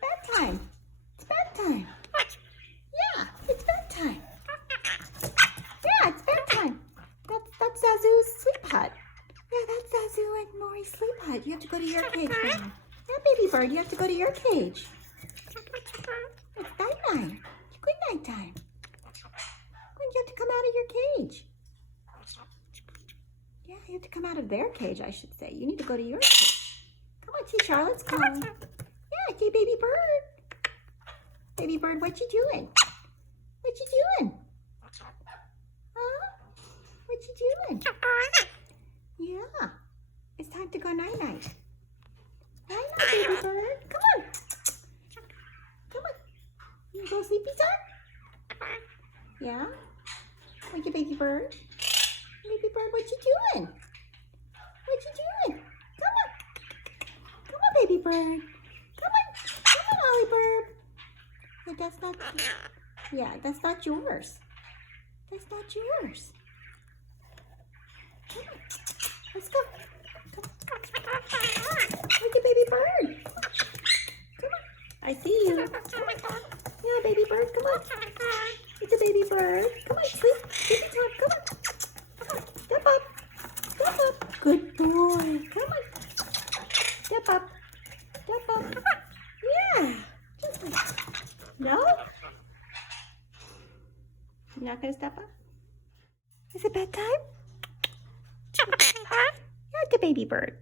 bedtime. It's bedtime. Yeah, it's bedtime. Yeah, it's bedtime. That's Zazu's sleep hut. Yeah, that's Zazu and Maury's sleep hut. You have to go to your cage now. Yeah, baby bird, you have to go to your cage. It's night-night. It's good night time. You have to come out of your cage. Yeah, you have to come out of their cage, I should say. You need to go to your cage. Come on, see, Charlotte's calling. Yeah, see, baby bird. Baby bird, what you doing? What you doing? Huh? What you doing? Yeah, it's time to go night-night. Night-night, baby bird. Come on. Come on. You go sleepy time? Yeah? Like a baby bird? Baby bird, what you doing? What you doing? Come on. Come on, baby bird. Come on. Come on, Ollie bird. But that's not, yeah, that's not yours. That's not yours. Come on. Let's go. Look at baby bird. Come on. I see you. Yeah, baby bird, come on. It's a baby bird. Come on, sleep. Sleepy time. Come on. Step up. Step up. Good boy. Come on. Step up. Step up. Yeah. No? You're not going to step up? Is it bedtime? Yeah, it's a baby bird.